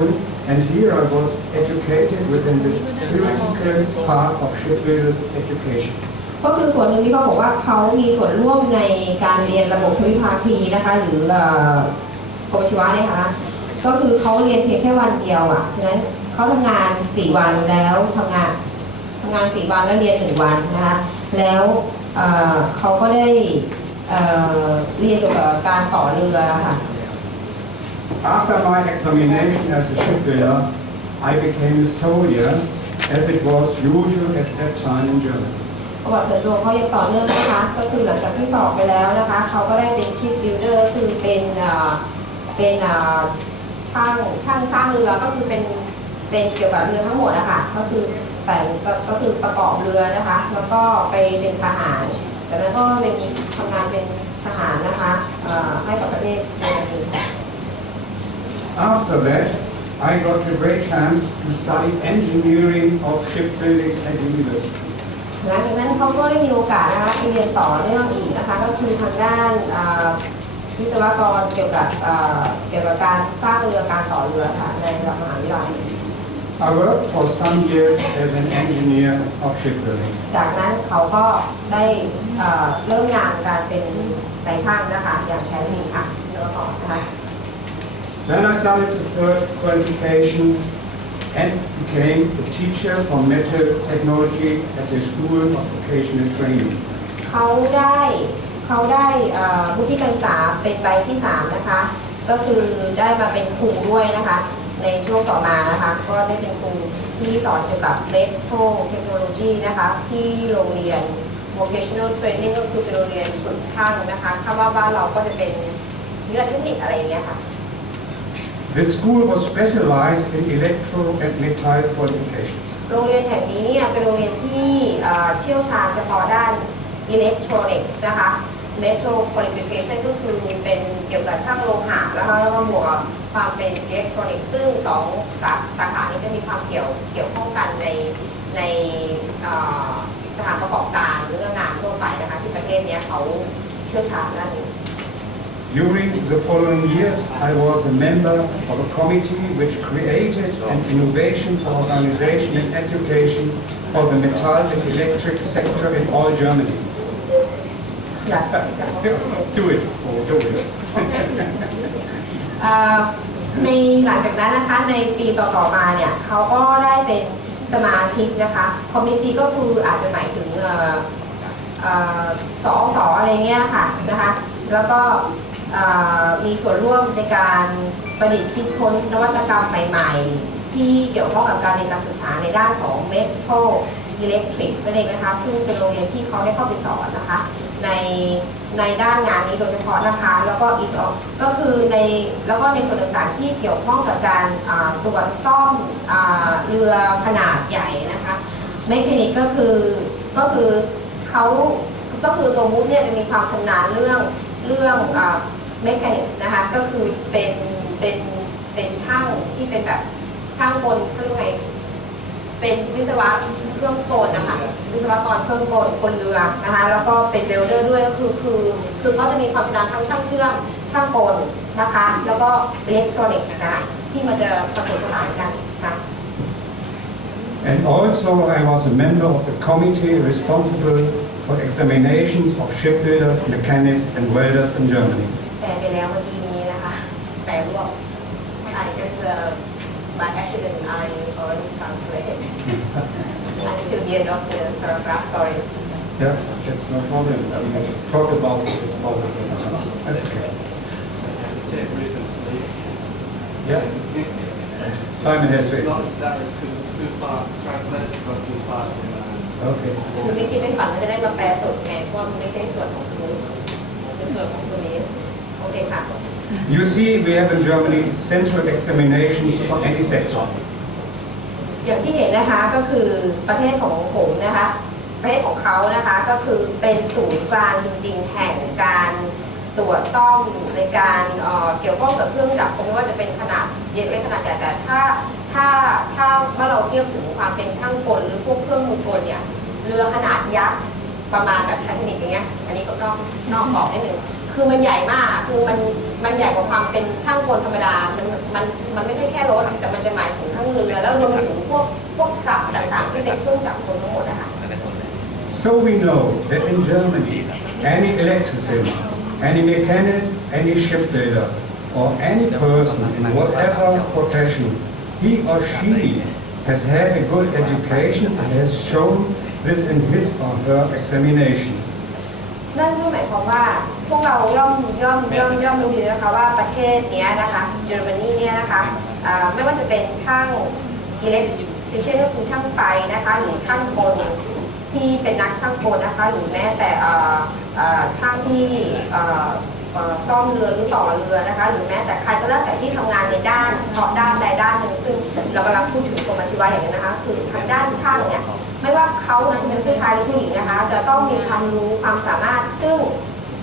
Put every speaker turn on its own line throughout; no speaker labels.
and here I was educated within the theoretical part of shipbuilders education.
ก็คือส่วนหนึ่งที่เขาบอกว่าเขามีส่วนร่วมในการเรียนระบบทวิภาคีนะคะ หรือกรมชีวะเนี่ยค่ะก็คือเขาเรียนเพียงแค่วันเดียวอะฉะนั้นเขาทำงานสี่วันแล้วทำงานทำงานสี่วันแล้วเรียนหนึ่งวันนะคะแล้วเขาก็ได้เรียนเกี่ยวกับการต่อเรือค่ะ
After my examination as a shipbuilder, I became a soldier as it was usual at that time in Germany.
ประวัติส่วนตัวเขายังต่อเนื่องนะคะก็คือหลังจากที่สอบไปแล้วนะคะเขาก็ได้เป็นชิปบิลเดอร์คือเป็นเอ่อเป็นอ่อช่างช่างสร้างเรือก็คือเป็นเป็นเกี่ยวกับเรือทั้งหมดนะคะก็คือแต่งก็ก็คือประกอบเรือนะคะ แล้วก็ไปเป็นทหารจากนั้นก็เป็นทำงานเป็นทหารนะคะเอ่อให้กับประเทศเยอรมนี
After that, I got a great chance to study engineering of shipbuilding at university.
หลังจากนั้นเขาก็ได้มีโอกาสนะคะไปเรียนต่อเรื่องอีกนะคะก็คือทางด้านเอ่อวิศวกรเกี่ยวกับเอ่อเกี่ยวกับการสร้างเรือการต่อเรือค่ะในระดับมหาวิทยาลัย
I worked for some years as an engineer of shipbuilding.
จากนั้นเขาก็ได้เอ่อเริ่มงานการเป็นนายช่างนะคะอย่างแท้จริงค่ะวิศวกรนะคะ
Then I started the third qualification and became a teacher for metal technology at the School of Vocational Training.
เขาได้เขาได้เอ่อวุฒิการศึกษาเป็นใบที่สามนะคะ ก็คือได้มาเป็นครูด้วยนะคะ ในช่วงต่อมานะคะ ก็ได้เป็นครูที่สอนเกี่ยวกับ Metro Technology นะคะ ที่โรงเรียน Vocational Training ก็คือเป็นโรงเรียนฝึกช่างนะคะ ถ้าว่าบ้านเราก็จะเป็นวิทยาเทคนิคอะไรอย่างเงี้ยค่ะ
The school was specialized in electro and metal qualifications.
โรงเรียนแห่งนี้เนี่ยเป็นโรงเรียนที่เอ่อเชี่ยวชาญเฉพาะด้านอิเล็กทรอนิกส์นะคะ Metro Qualification ก็คือเป็นเกี่ยวกับช่างโลหะนะคะแล้วก็บวกความเป็นอิเล็กทรอนิกส์ซึ่งสองสาสาขานี้จะมีความเกี่ยวเกี่ยวข้องกันในในเอ่อสถานประกอบการหรืองานทั่วไปนะคะที่ประเทศเนี้ยเขาเชี่ยวชาญด้านนี้
During the following years, I was a member of a committee which created an innovation for organization and education for the metal and electric sector in all Germany.
อยาก
Do it, or do it.
เอ่อในหลังจากนั้นนะคะในปีต่อๆมาเนี่ยเขาก็ได้เป็นสมาชิกนะคะคอมมิตี้ก็คืออาจจะหมายถึงเอ่อเอ่อสอสออะไรเงี้ยค่ะนะคะแล้วก็เอ่อ มีส่วนร่วมในการประดิษฐ์คิดค้นนวัตกรรมใหม่ๆ ที่เกี่ยวข้องกับการเรียนการศึกษาในด้านของเมโทรอิเล็กทริกนั่นเองนะคะ ซึ่งเป็นโรงเรียนที่เขาได้เข้าไปสอนนะคะ ในในด้านงานนี้โดยเฉพาะนะคะ แล้วก็อีกก็คือในแล้วก็ในส่วนต่างๆที่เกี่ยวข้องกับการตรวจซ่อมเรือขนาดใหญ่นะคะเมคานิกก็คือก็คือเขาก็คือตัวมูฟเนี่ยจะมีความชำนาญเรื่องเรื่อง เมคานิกส์นะคะก็คือเป็นเป็นเป็นช่างที่เป็นแบบช่างกลเขาเรียกไงเป็นวิศวะเครื่องกลนะคะวิศวกรเครื่องกลกลเรือนะคะแล้วก็เป็นเวลเดอร์ด้วยก็คือคือคือเขาจะมีความชำนาญทั้งช่างเชื่อมช่างกลนะคะ แล้วก็อิเล็กทรอนิกส์นะคะที่มันจะผสมผสานกันค่ะ
And also I was a member of the committee responsible for examinations of shipbuilders, mechanics and welders in Germany.
แปลไปแล้วเมื่อกี้นี้นะคะแปลรวบ
I just, uh, by accident, I already translated
until the end of the paragraph sorry
Yeah, that's no problem. We can talk about it, it's problem. That's okay. Yeah. Simon has to
Not
explain.
that too, too far, translated, but too far from, uh,
Okay.
คือไม่คิดไม่ฝันว่าจะได้มาแปลสดไงเพราะว่ามันไม่ใช่ส่วนของตัวเป็นส่วนของตัวนี้ โอเคค่ะ
You see, we have in Germany central examinations for any sector.
อย่างที่เห็นนะคะก็คือประเทศของผมนะคะ ประเทศของเขานะคะก็คือเป็นศูนย์กลางจริงๆแห่งการตรวจต้องในการเอ่อเกี่ยวข้องกับเครื่องจักรไม่ว่าจะเป็นขนาดเล็กๆขนาดใหญ่แต่ถ้าถ้าถ้าเมื่อเราเทียบถึงความเป็นช่างกลหรือพวกเครื่องมือกลเนี่ยเรือขนาดยักษ์ประมาณแบบไททานิกอย่างเงี้ยอันนี้ก็นอกนอกบอกนิดนึง คือมันใหญ่มากคือมันมันใหญ่กว่าความเป็นช่างกลธรรมดา มันมันมันไม่ใช่แค่รถแต่มันจะหมายถึงทั้งเรือแล้วรวมถึงพวกพวกคราฟต่างๆที่เป็นเครื่องจักรกลทั้งหมดอะคะ
So we know that in Germany, any electrician, any mechanist, any shipbuilder, or any person in whatever profession, he or she has had a good education and has shown this in his or her examination.
นั่นก็หมายความว่าพวกเราย่อมย่อมย่อมย่อมรู้ดีนะคะว่าประเทศเนี้ยนะคะเยอรมนีเนี่ยนะคะอ่าไม่ว่าจะเป็นช่างอิเล็กทริเชนก็คือช่างไฟนะคะหรือช่างกลที่เป็นนักช่างกลนะคะหรือแม้แต่อ่าอ่าช่างที่อ่าเอ่อซ่อมเรือหรือต่อเรือนะคะหรือแม้แต่ใครก็แล้วแต่ที่ทำงานในด้าน เฉพาะด้านใดด้านหนึ่งซึ่ง เรากำลังพูดถึงกรมอาชีวะอย่างนี้นะคะคือทางด้านช่างเนี่ยไม่ว่าเขานะจะเป็นผู้ชายหรือผู้หญิงนะคะ จะต้องมีความรู้ความสามารถซึ่ง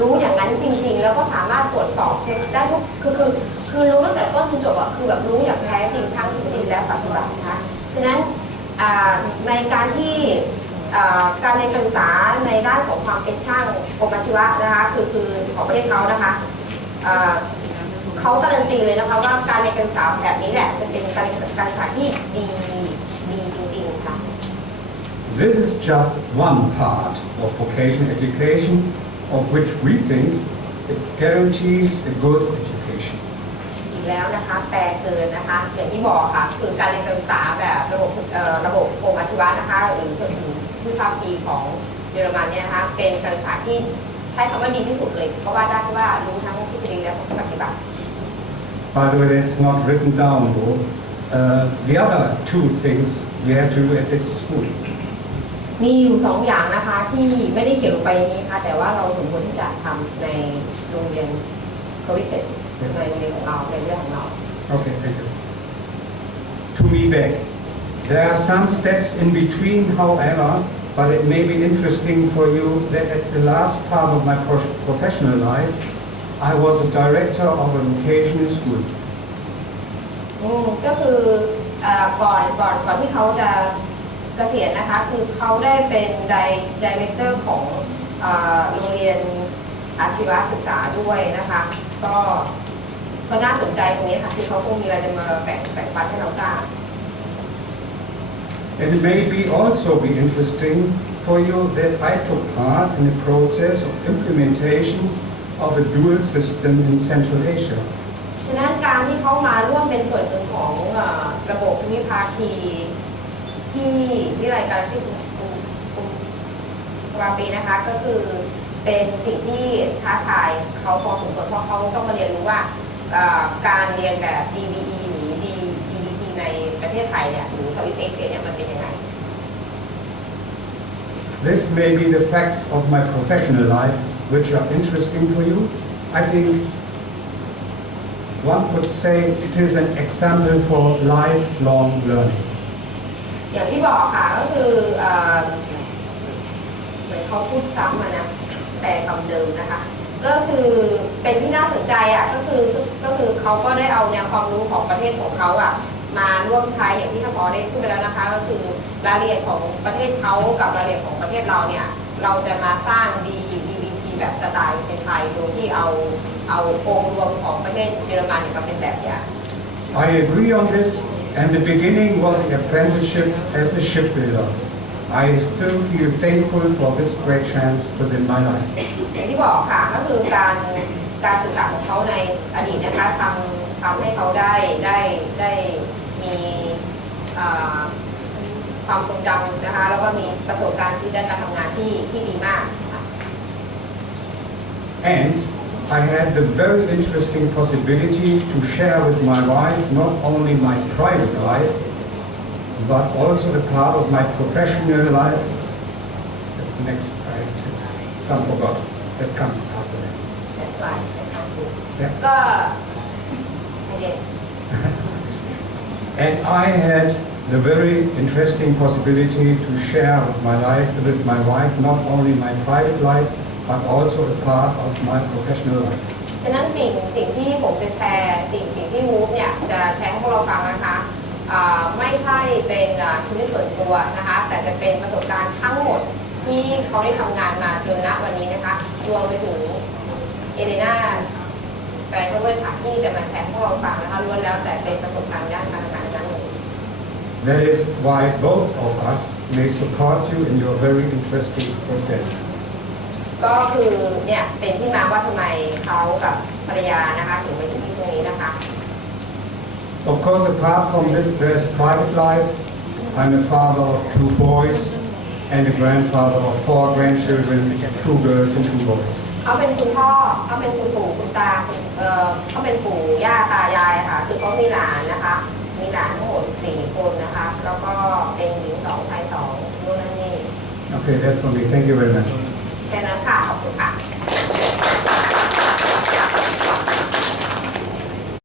รู้อย่างนั้นจริง ๆ แล้วก็สามารถตรวจสอบเช็คได้ทุกคือคือคือรู้ตั้งแต่ต้นจนจบอะคือแบบรู้อย่างแท้จริงทั้งทฤษฎีและปฏิบัตินะคะฉะนั้นในการที่การเรียนการศึกษาในด้านของความเป็นช่างกรมอาชีวะนะคะคือคือของประเทศเขานะคะ เขาการันตีเลยนะคะว่าการเรียนการศึกษาแบบนี้แหละจะเป็นการเรียนการศึกษาที่ดีดีจริงๆค่ะ
This is just one part of vocational education of which we think it guarantees a good education.
อีกแล้วนะคะแปลเกินนะคะอย่างที่บอกค่ะคือการเรียนการศึกษาแบบระบบเอ่อระบบกรมอาชีวะนะคะหรือหรือผู้ภาคปีของเยอรมันเนี่ยนะคะเป็นการศึกษาที่ใช้คำว่าดีที่สุดเลย ก็ว่าได้เพราะว่ารู้ทั้งทฤษฎีและปฏิบัติ
By the way, that's not written down though. Uh, the other two things we have to do at its school.
มีอยู่สองอย่างนะคะที่ไม่ได้เขียนลงไปในนี้ค่ะ แต่ว่าเราสมควรที่จะทำในโรงเรียนควิเทในโรงเรียนของเราในเรื่องของเรา
Okay, thank you. To me back. There are some steps in between, however, but it may be interesting for you that at the last part of my pro- professional life, I was a director of a vocational school.
อืมก็คือเอ่อก่อนก่อนก่อนที่เขาจะเกษียณนะคะ คือเขาได้เป็นไดดีเรคเตอร์ของเอ่อโรงเรียนอาชีวศึกษาด้วยนะคะ ก็ก็น่าสนใจตรงนี้ค่ะที่เขาคงมีอะไรจะมาแบ่งแบ่งปันให้เราทราบ
And it may be also be interesting for you that I took part in the process of implementation of a dual system in Central Asia.
ฉะนั้นการที่เขามาร่วมเป็นส่วนหนึ่งของเอ่อระบบภูมิภาคีที่วิทยาลัยการชีพกรุวาปีนะคะก็คือเป็นสิ่งที่ท้าทายเขาพอสมควรเพราะเขาต้องมาเรียนรู้ว่าเอ่อการเรียนแบบ DBE หรือ D- DBT ในประเทศไทยเนี่ยหรือทวีปเอเชียเนี่ยมันเป็นยังไง
This may be the facts of my professional life which are interesting for you. I think one could say it is an example for lifelong learning.
อย่างที่บอกค่ะก็คือเอ่อเหมือนเขาพูดซ้ำมานะแต่คำเดิมนะคะ ก็คือเป็นที่น่าสนใจอะก็คือก็คือเขาก็ได้เอาแนวความรู้ของประเทศของเขาอะมาร่วมใช้อย่างที่ท่านผอได้พูดไปแล้วนะคะ ก็คือรายละเอียดของประเทศเขากับรายละเอียดของประเทศเราเนี่ยเราจะมาสร้าง D DBT แบบสไตล์ไทยๆโดยที่เอาเอาองค์รวมของประเทศเยอรมันเนี่ยมาเป็นแบบอย่าง
I agree on this, and the beginning was the apprenticeship as a shipbuilder. I still feel thankful for this great chance within my life.
อย่างที่บอกค่ะก็คือการการศึกษาของเขาในอดีตนะคะทำทำให้เขาได้ได้ได้มีอ่าความทรงจำนะคะแล้วก็มีประสบการณ์ชีวิตและการทำงานที่ที่ดีมากค่ะ
And I had the very interesting possibility to share with my wife not only my private life, but also the part of my professional life. That's next, some forgot, that comes after that.
That's right, that
yeah. And I had the very interesting possibility to share with my life, with my wife, not only my private life, but also a part of my professional life.
ฉะนั้นสิ่งสิ่งที่ผมจะแชร์สิ่งสิ่งที่มูฟเนี่ยจะแชร์ให้พวกเราฟังนะคะอ่าไม่ใช่เป็นอ่าชีวิตส่วนตัวนะคะ แต่จะเป็นประสบการณ์ทั้งหมดที่เขาได้ทำงานมาจนณวันนี้นะคะรวมไปถึงเอเลนาแฟนเขาด้วยค่ะที่จะมาแชร์ให้เราฟังนะคะล้วนแล้วแต่เป็นประสบการณ์ด้านการทำงานทั้งนั้นเลย
That is why both of us may support you in your very interesting process.
ก็คือเนี่ยเป็นที่มาว่าทำไมเขากับภรรยานะคะถึงไปถึงที่ตรงนี้นะคะ
Of course, apart from this, there's private life. I'm a father of two boys and a grandfather of four grandchildren, two girls and two boys.
เขาเป็นคุณพ่อเขาเป็นคุณปู่คุณตาคุณเออเขาเป็นปู่ย่าตายายค่ะ คือเขามีหลานนะคะ มีหลานทั้งหมดสี่คนนะคะ แล้วก็เป็นหญิงสองชายสองนู่นนั่นนี่
Okay, that's for me. Thank you very much.
แค่นั้นค่ะ ขอบคุณค่ะ